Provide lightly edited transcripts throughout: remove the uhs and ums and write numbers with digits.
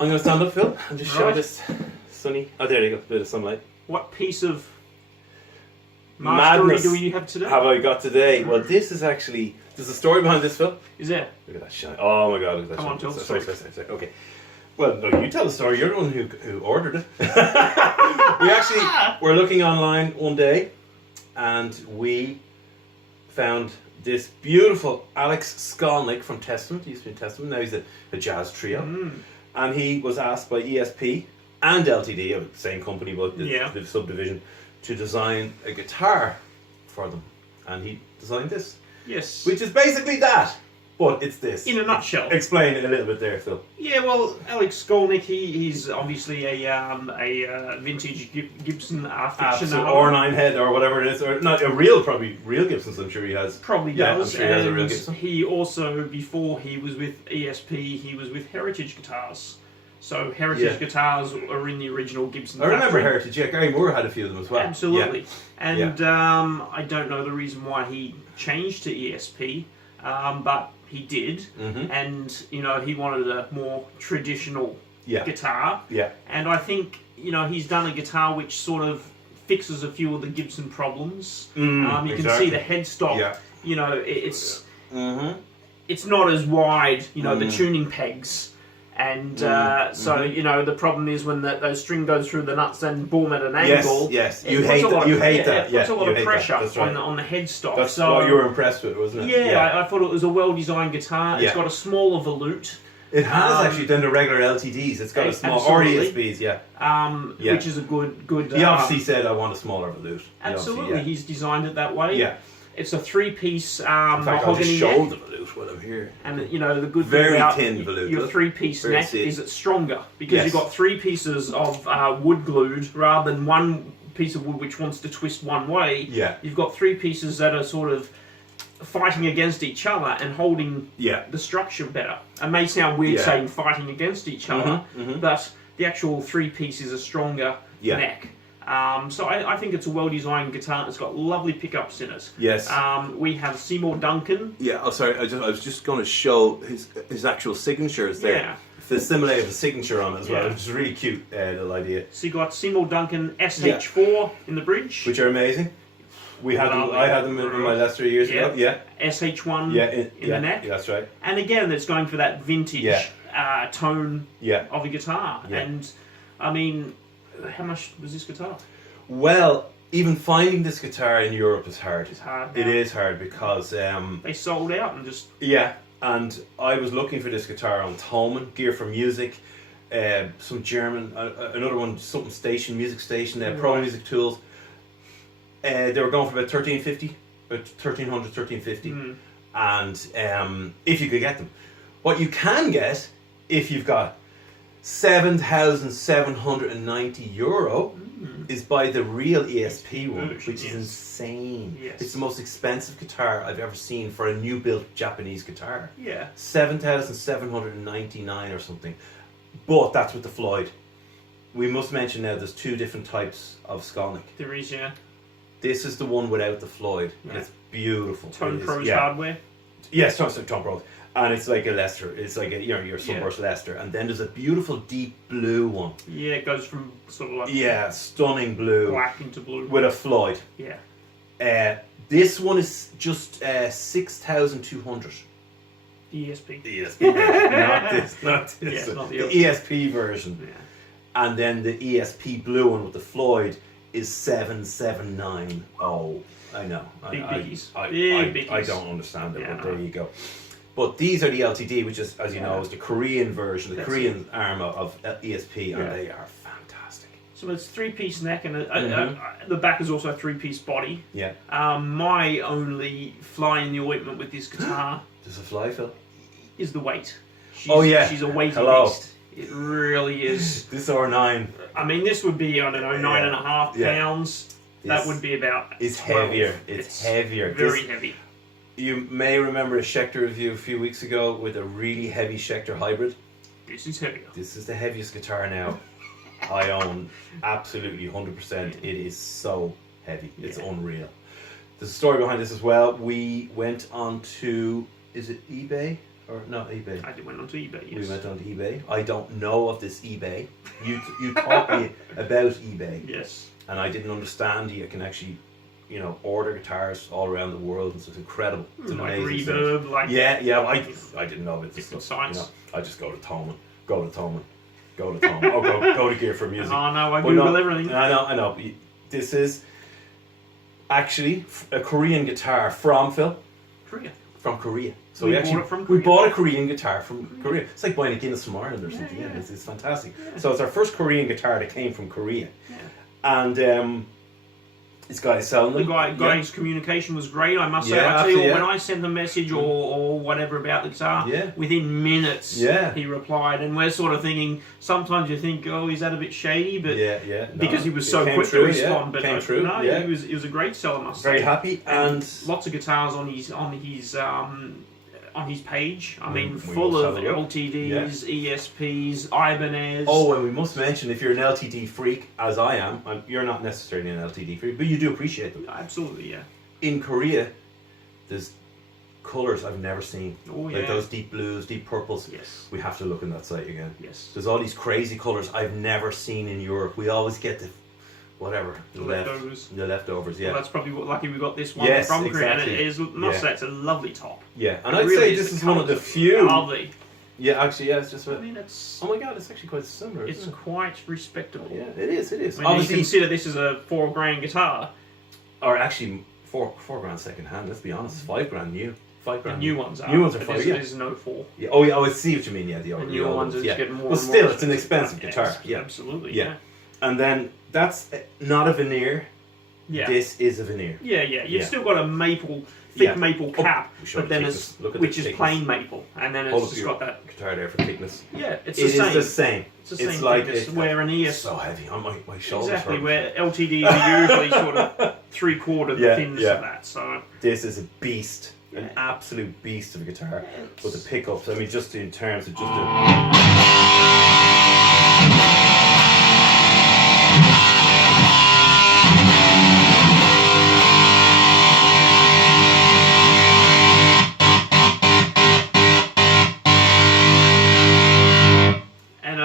I'm going to stand up, Phil, and just show this sunny... Oh, there you go, a bit of sunlight. What piece of mastery do you have today? Have I got today? Well, this is actually... There's a story behind this, Phil. Is there? Look at that shine. Oh my God, look at that Come shine. on, tell the sorry. story. Okay. Well, no, you tell the story. You're the one who ordered it. We actually were looking online one day, and we found this beautiful Alex Skolnick from Testament. He used to be in Testament. Now he's a jazz trio. And he was asked by ESP and LTD, the same company, but the subdivision, to design a guitar for them. And he designed this. Yes. Which is basically that, but it's this. In a nutshell. Explain it a little bit there, Phil. Yeah, well, Alex Skolnick, he's obviously a vintage Gibson aficionado. Or nine head or whatever it is, or not a real Gibsons. I'm sure he has. Probably I'm does. sure he has a real Gibson. He also, before he was with ESP, he was with Heritage Guitars. So Heritage Guitars are in the original Gibson. I remember Heritage. Yeah, Gary Moore had a few of them as well. Absolutely. And I don't know the reason why he changed to ESP, but he did. And he wanted a more traditional guitar. And I think he's done a guitar which sort of fixes a few of the Gibson problems. You can see the headstock. It's not as wide. The tuning pegs. And so the problem is when those string goes through the nuts and boom at an angle. Yes, you hate that. It puts a lot of pressure on the headstock. That's what you were impressed with, wasn't it? Yeah, I thought it was a well-designed guitar. It's got a smaller volute. It has actually than the regular LTDs. It's got a small or ESPs, which is a good. He obviously said, "I want a smaller volute." Absolutely, he's designed it that way. Yeah. It's a three-piece mahogany neck. I'll just show the volute while I'm here. And the good very thing about thin volute. Your three-piece neck is it's stronger because you've got three pieces of wood glued rather than one piece of wood which wants to twist one way. Yeah. You've got three pieces that are sort of fighting against each other and holding the structure better. It may sound weird saying fighting against each other, but the actual three piece is a stronger neck. So I think it's a well-designed guitar. It's got lovely pickups in it. Yes. We have Seymour Duncan. Yeah. Oh, sorry. I was just going to show his actual signature is there. Yeah. The simile of the signature on it as well. Which is a really cute little idea. So you got Seymour Duncan SH4 in the bridge, which are amazing. We had them. I had them in my Leicester years ago. Yeah. SH1 in the neck. Yeah, that's right. And again, it's going for that vintage tone of a guitar. Yeah. And I mean, how much was this guitar? Well, even finding this guitar in Europe is hard. It's hard. It is hard because they sold out and just and I was looking for this guitar on Thomann, Gear for Music, some German, another one, something station, music station, Pro Music Tools. They were going for about $1,350, about $1,300, $1,350, and if you could get them, what you can get if you've got €7,790 is buy the real ESP one, which is insane. Yes. It's the most expensive guitar I've ever seen for a new built Japanese guitar. Yeah. 7,799 or something. But that's with the Floyd. We must mention now there's two different types of Skolnick. There is, yeah. This is the one without the Floyd, and it's beautiful. Tone Pros hardware. Yes, Tone Pros. And it's like a Leicester. It's like your Sunburst Leicester. And then there's a beautiful deep blue one. Yeah, it goes from sort of like stunning blue, black into blue with a Floyd. Yeah. This one is just 6,200. ESP. The ESP version, not this. Yeah, not the ESP version. Yeah. And then the ESP blue one with the Floyd is 7,790. I know. Big biggies. I don't understand it, but there you go. But these are the LTD, which is, as you know, is the Korean version, the Korean arm of ESP, and they are fantastic. So it's 3-piece neck, and the back is also a 3-piece body. Yeah. My only fly in the ointment with this guitar Does it fly, Phil? is the weight. She's a weighty beast. It really is. This R9. I mean, this would be, I don't know, 9.5 pounds. That would be about. It's 12. heavier. It's heavier. Very heavy. You may remember a Schecter review a few weeks ago with a really heavy Schecter hybrid. This is heavier. This is the heaviest guitar now I own. Absolutely 100%. It is so heavy. It's unreal. There's a story behind this as well. We went on to, is it eBay? Or not eBay? I went on to eBay, yes. We went on to eBay. I don't know of this eBay. You taught me about eBay. Yes. And I didn't understand you can actually, order guitars all around the world. It's incredible. It's an like amazing reverb, thing. like I didn't know about this different stuff. sites. I just go to Thoman. Go to Thoman. Oh, go to Gear for Music. Oh no, I Google everything. I know. This is actually a Korean guitar from Korea. From Korea. So we bought a Korean guitar from Korea. It's like buying a Guinness from Ireland or something. Yeah. It's fantastic. Yeah. So it's our first Korean guitar that came from Korea. Yeah. And this guy is selling them. The guy's communication was great, I must say. I tell you, when I sent a message or whatever about the guitar, within minutes he replied. And we're sort of thinking, sometimes you think, oh, is that a bit shady? But because he was so quick to respond. But he was a great seller, I must say. Very happy. And lots of guitars on his page. I mean, full of LTDs, ESPs, Ibanez. Oh, and we must mention, if you're an LTD freak, as I am, you're not necessarily an LTD freak, but you do appreciate them. Absolutely, yeah. In Korea, there's colours I've never seen. Oh, yeah. Like those deep blues, deep purples. Yes. We have to look in that site again. Yes. There's all these crazy colours I've never seen in Europe. We always get the leftovers. The leftovers, yeah. Well, that's probably lucky we got this one yes, from Korea. Exactly. And it is, must say, it's a lovely top. Yeah, and I'd say this is one of the few. Lovely. Yeah, actually, it's just. I mean, it's. Oh my God, it's actually quite similar. It's quite respectable. Yeah, it is. It is. When you consider this is a $4,000 guitar, or actually $4,000 second hand. Let's be honest, $5,000 new. $5,000. The new ones are. New ones are $5,000. There's no 4. Yeah. Oh yeah. Oh, I see what you mean. Yeah, the newer ones are just getting more. But still, it's an expensive guitar. Yeah, absolutely. Yeah. And then that's not a veneer. Yeah. This is a veneer. Yeah. You've still got a thick maple cap, but then which is plain maple, and then it's just got that guitar there for thickness. Yeah, it is the same. It's the same. Like where an ES so heavy on my shoulders. Exactly, where LTDs are usually sort of 3/4 thinness of that. So this is a beast, an absolute beast of a guitar with the pickups. I mean, just in terms of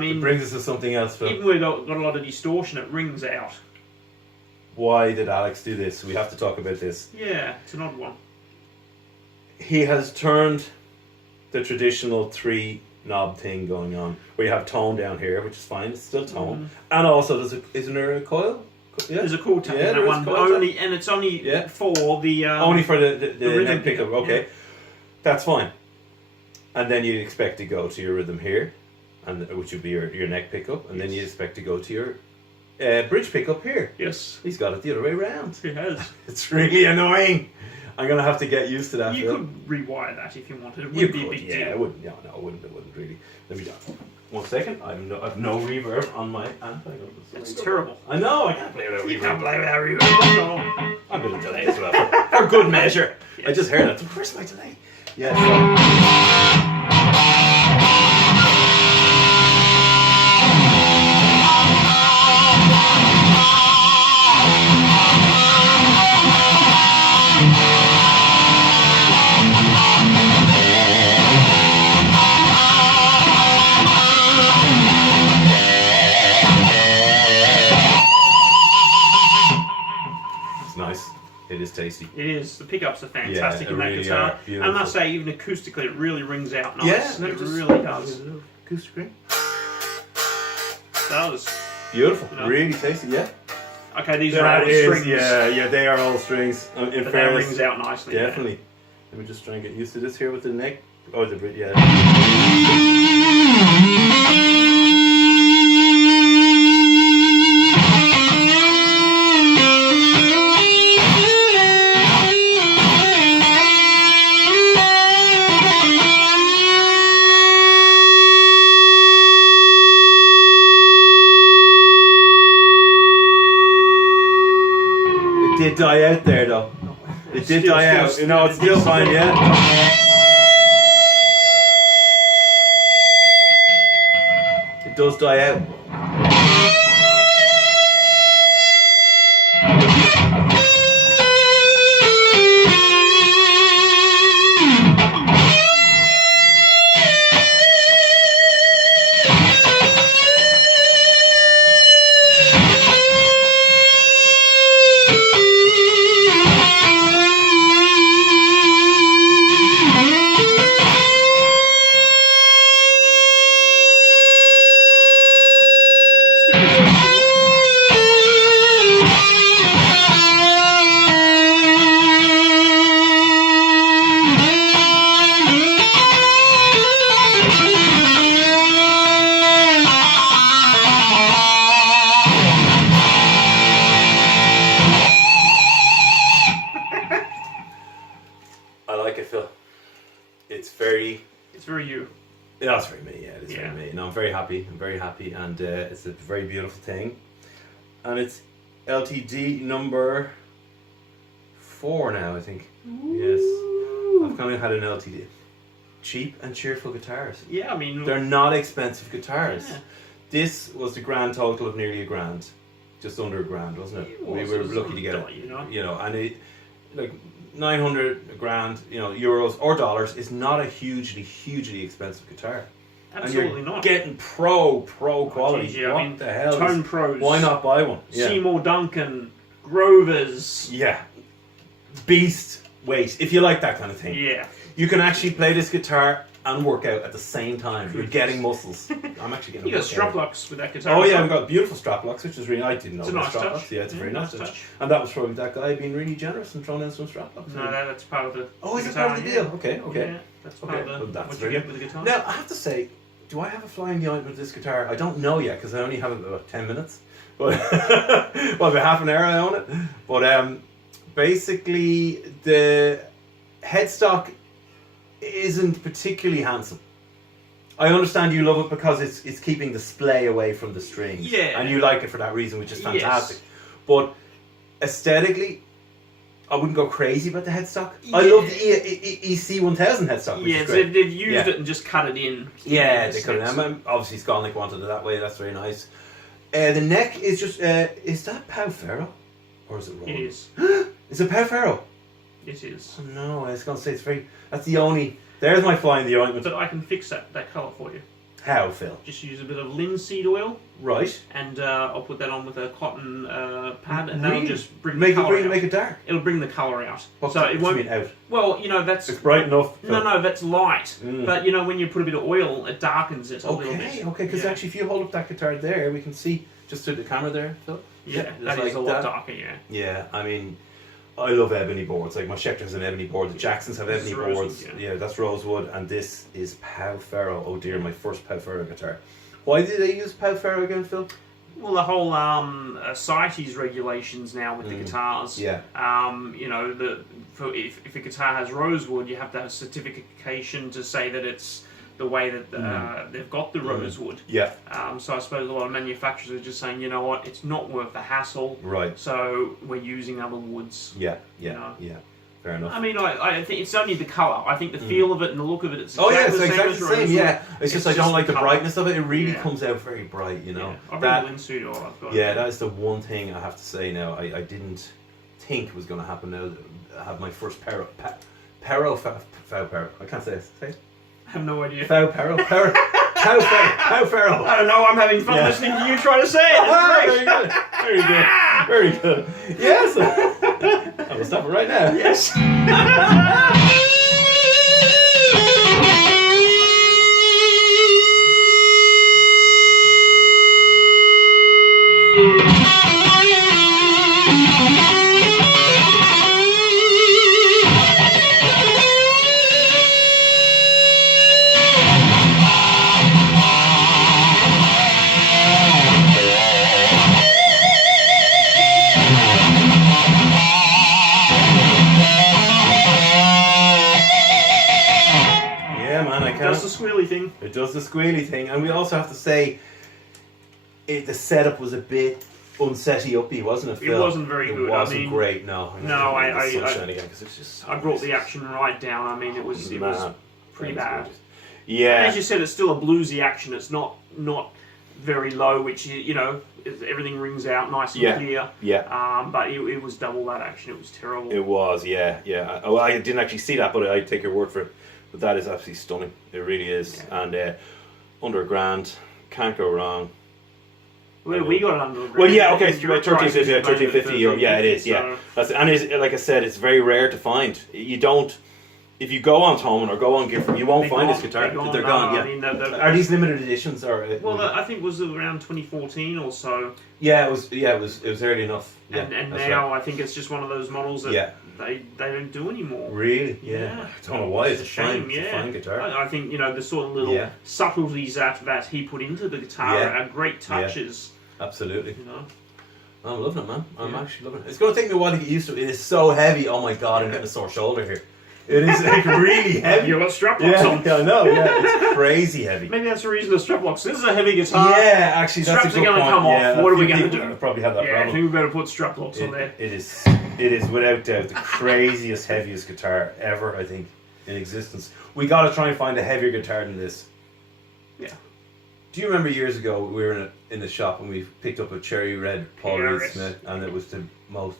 it brings us to something else, Phil. Even we've got a lot of distortion, it rings out. Why did Alex do this? We have to talk about this. Yeah, it's an odd one. He has turned the traditional 3-knob thing going on, where you have tone down here, which is fine, it's still tone. And also, isn't there a coil? Yeah. There's a coil tap in that one, and it's only for the... only for the neck pickup, okay. Yeah. That's fine. And then you expect to go to your rhythm here, which would be your neck pickup, and then you expect to go to your bridge pickup here. Yes. He's got it the other way around. He has. It's really annoying. I'm going to have to get used to that. You could rewire that if you wanted. It wouldn't be a big deal. Yeah, it wouldn't. No, it wouldn't really. Let me do 1 second. I've no reverb on my amp. It's terrible. I know. I can't play without reverb. You can't play without reverb. No. I'm going to delay as well. For good measure. Yes. I just heard that. Where's my delay? Yeah. tasty. It is. The pickups are fantastic Yeah, in that really guitar. are. And I must say, even acoustically, it really rings out nice. Yeah, It really does. Acoustic ring. Does. Beautiful. You know. Really tasty. Yeah. Okay, these are That all is, strings. yeah, they are all strings. In But that fairness, rings out nicely. definitely. Let me just try and get used to this here with the neck. Oh, yeah. It did die out there, though. It did die out. You know, it's still fine, yeah. It does die out. I like it, Phil. It's very you. Yeah, it's very me. Yeah, it is very me. No, I'm very happy. And it's a very beautiful thing. And it's LTD number 4 now, I think. Ooh. Yes, I've kind of had an LTD. Cheap and cheerful guitars. Yeah, I mean, they're not expensive guitars. Yeah. This was the grand total of nearly $1,000, just under $1,000, wasn't it? We were lucky to get it. You know, and it like 900 grand, euros or dollars is not a hugely expensive guitar. Absolutely and you're not. Getting pro quality. Geez, yeah, what the hell? Tone Pros. Why not buy one? Yeah. Seymour Duncan, Grovers. Yeah. Beast weight, if you like that kind of thing. Yeah. You can actually play this guitar and work out at the same time. You're getting muscles. I'm actually getting. You got strap locks with that guitar. Oh yeah, we've got beautiful strap locks, which is really. I didn't know it's a about nice strap touch. locks. Yeah, it's a very nice touch. touch. And that was from that guy being really generous and throwing in some strap locks. No, that's part of the. Oh, is it guitar, part of the deal? Okay. Yeah, that's part of the, well, that's what very you get with the guitar. Now I have to say, do I have a fly in the ointment with this guitar? I don't know yet because I only have it about 10 minutes. But well, about half an hour I own it. But basically the headstock isn't particularly handsome. I understand you love it because it's keeping the splay away from the strings. Yeah. And you like it for that reason, which is fantastic. Yes. But aesthetically, I wouldn't go crazy about the headstock. Yeah. I love the EC 1000 headstock, which Yeah, is so great. they've used it and just cut it in. Yeah, they could have. Obviously, Skolnick wanted it that way. That's very nice. The neck is just... is that Pau Ferro? Or is it Roland? It is. Is it Pau Ferro? It is. Oh, no, I was going to say it's very... That's the only... There's my fly in the ointment. But I can fix that colour for you. How, Phil? Just use a bit of linseed oil. Right. And I'll put that on with a cotton pad, and that'll Really? just bring Make the colour out. make it dark. It'll bring the colour out. What's so that? it What won't. do you mean out? Well, that's. It's bright enough. Phil. No, that's light. Mm. But when you put a bit of oil, it darkens it a little bit. Okay, because actually if you hold up that guitar there, we can see just through the camera there, Phil. Yeah, that it's is a lot darker, yeah. Yeah, I mean, I love ebony boards. Like my Schecter has an ebony board, the Jacksons have This ebony is rosewood, boards. yeah. Yeah, that's rosewood, and this is Pau Ferro. Oh dear, my first Pau Ferro guitar. Why did they use Pau Ferro again, Phil? Well, the whole CITES regulations now with the guitars. Yeah. If a guitar has rosewood, you have to have certification to say that it's the way that they've got the rosewood. Yeah. So I suppose a lot of manufacturers are just saying, you know what, it's not worth the hassle. Right. So we're using other woods. Yeah. Yeah. Fair enough. I mean, I think it's only the colour. I think the feel of it and the look of it, it's it's exactly the same. Yeah, it's just I don't like the colour. brightness of it. It really comes out very bright, Yeah. I'll bring the linseed oil I've got. Yeah, that is the one thing I have to say now. I didn't think was going to happen now that I have my first Fau Ferro. I can't say it. Say it. I have no idea. Fau Ferro. How feral? I don't know. I'm having fun listening to you try to say it. It's great. Very good. Very good. Yes. I will stop it right now. Yes. It does the squealy thing. It does the squealy thing, and we also have to say, the setup was a bit unsetty-uppy, wasn't it, Phil? It wasn't very good. It wasn't great, no. I brought the action right down. I mean, it was pretty bad. Yeah. And as you said, it's still a bluesy action. It's not very low, which, you know, everything rings out nice and clear. Yeah. But it was double that action. It was terrible. It was, yeah. Well, I didn't actually see that, but I take your word for it. But that is absolutely stunning. It really is. Yeah. And under $1,000, can't go wrong. Well, we got it under $1,000. Well, yeah, okay, $1,350. Yeah, it is. Yeah, and like I said, it's very rare to find. You don't. If you go on Thomann or go on Gifford, you won't find this guitar. They're gone. Yeah. I mean, are these limited editions or? I think it was around 2014 or so. Yeah, it was. Yeah, it was early enough. Yeah, and now I think it's just one of those models that they don't do anymore. Really? Yeah. I don't know why. It's a shame. It's a fine guitar. I think, you know, the sort of little subtleties that he put into the guitar are great touches. Yeah. Absolutely. You know. I'm loving it, man. I'm actually loving it. It's going to take me a while to get used to it. It is so heavy. Oh my god, I'm getting a sore shoulder here. It is like really heavy. You've got strap locks on. Yeah, I know. Yeah, it's crazy heavy. Maybe that's the reason the strap locks. This is a heavy guitar. Yeah, actually, that's straps a good are going to come off. What are we going to do? Probably have that problem. I think we better put strap locks on there. It is without doubt the craziest, heaviest guitar ever. I think in existence. We got to try and find a heavier guitar than this. Yeah. Do you remember years ago we were in the shop and we picked up a cherry red Paul Reed Smith, and it was the most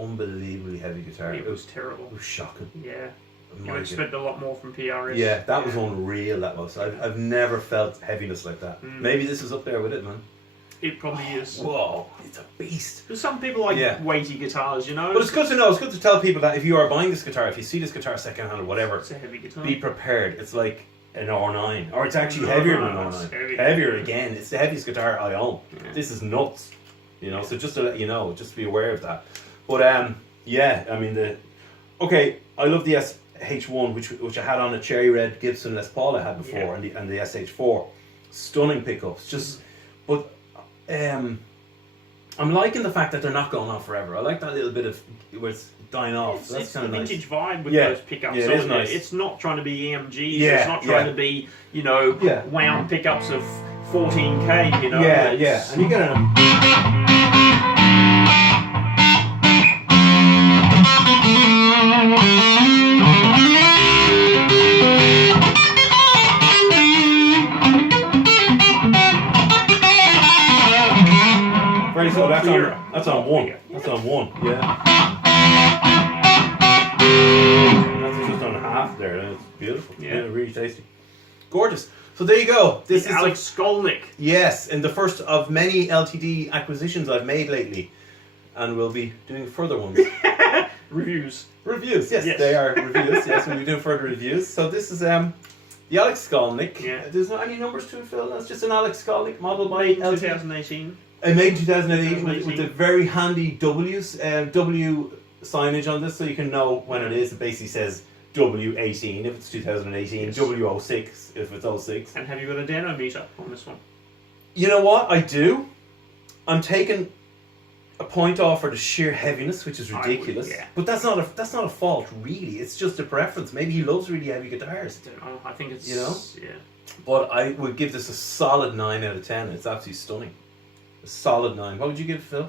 unbelievably heavy guitar. It was terrible. It was shocking. Yeah. You expect a lot more from PRS. Yeah, that was unreal. That was. I've never felt heaviness like that. Maybe this is up there with it, man. It probably is. Whoa, it's a beast. Because some people like weighty guitars, you know. But it's good to know. It's good to tell people that if you are buying this guitar, if you see this guitar secondhand or whatever, it's a heavy guitar. Be prepared. It's like an R9, or it's actually heavier than an R9. Heavier again. It's the heaviest guitar I own. Yeah. This is nuts. You know. So just to let you know, just be aware of that. But I mean I love the SH1, which I had on a cherry red Gibson Les Paul I had before, and the SH4, stunning pickups. But I'm liking the fact that they're not going on forever. I like that little bit of where it's dying off. That's kind of nice. It's the vintage vibe with those pickups. Yeah, it is nice. It's not trying to be EMGs. It's not trying to be, you know, wound pickups of 14K. You know. Yeah. And you get a. So that's on one. That's on one. Yeah. That's just on half there. It's beautiful. Yeah, really tasty. Gorgeous. So there you go. This is Alex Skolnick. Yes, and the first of many LTD acquisitions I've made lately, and we'll be doing further ones. Reviews. Yes, they are reviews. Yes, we'll be doing further reviews. So this is the Alex Skolnick. Yeah. There's not any numbers to it, Phil. That's just an Alex Skolnick model by LTD. 2018. Made in 2018 with the very handy W signage on this, so you can know when it is. It basically says W18 if it's 2018, W06 if it's 06. And have you got a dynamometer on this one? You know what? I do. I'm taking a point off for the sheer heaviness, which is ridiculous. But that's not a fault, really. It's just a preference. Maybe he loves really heavy guitars. I don't know. I think it's But I would give this a solid 9 out of 10. It's absolutely stunning. A solid 9. What would you give, Phil?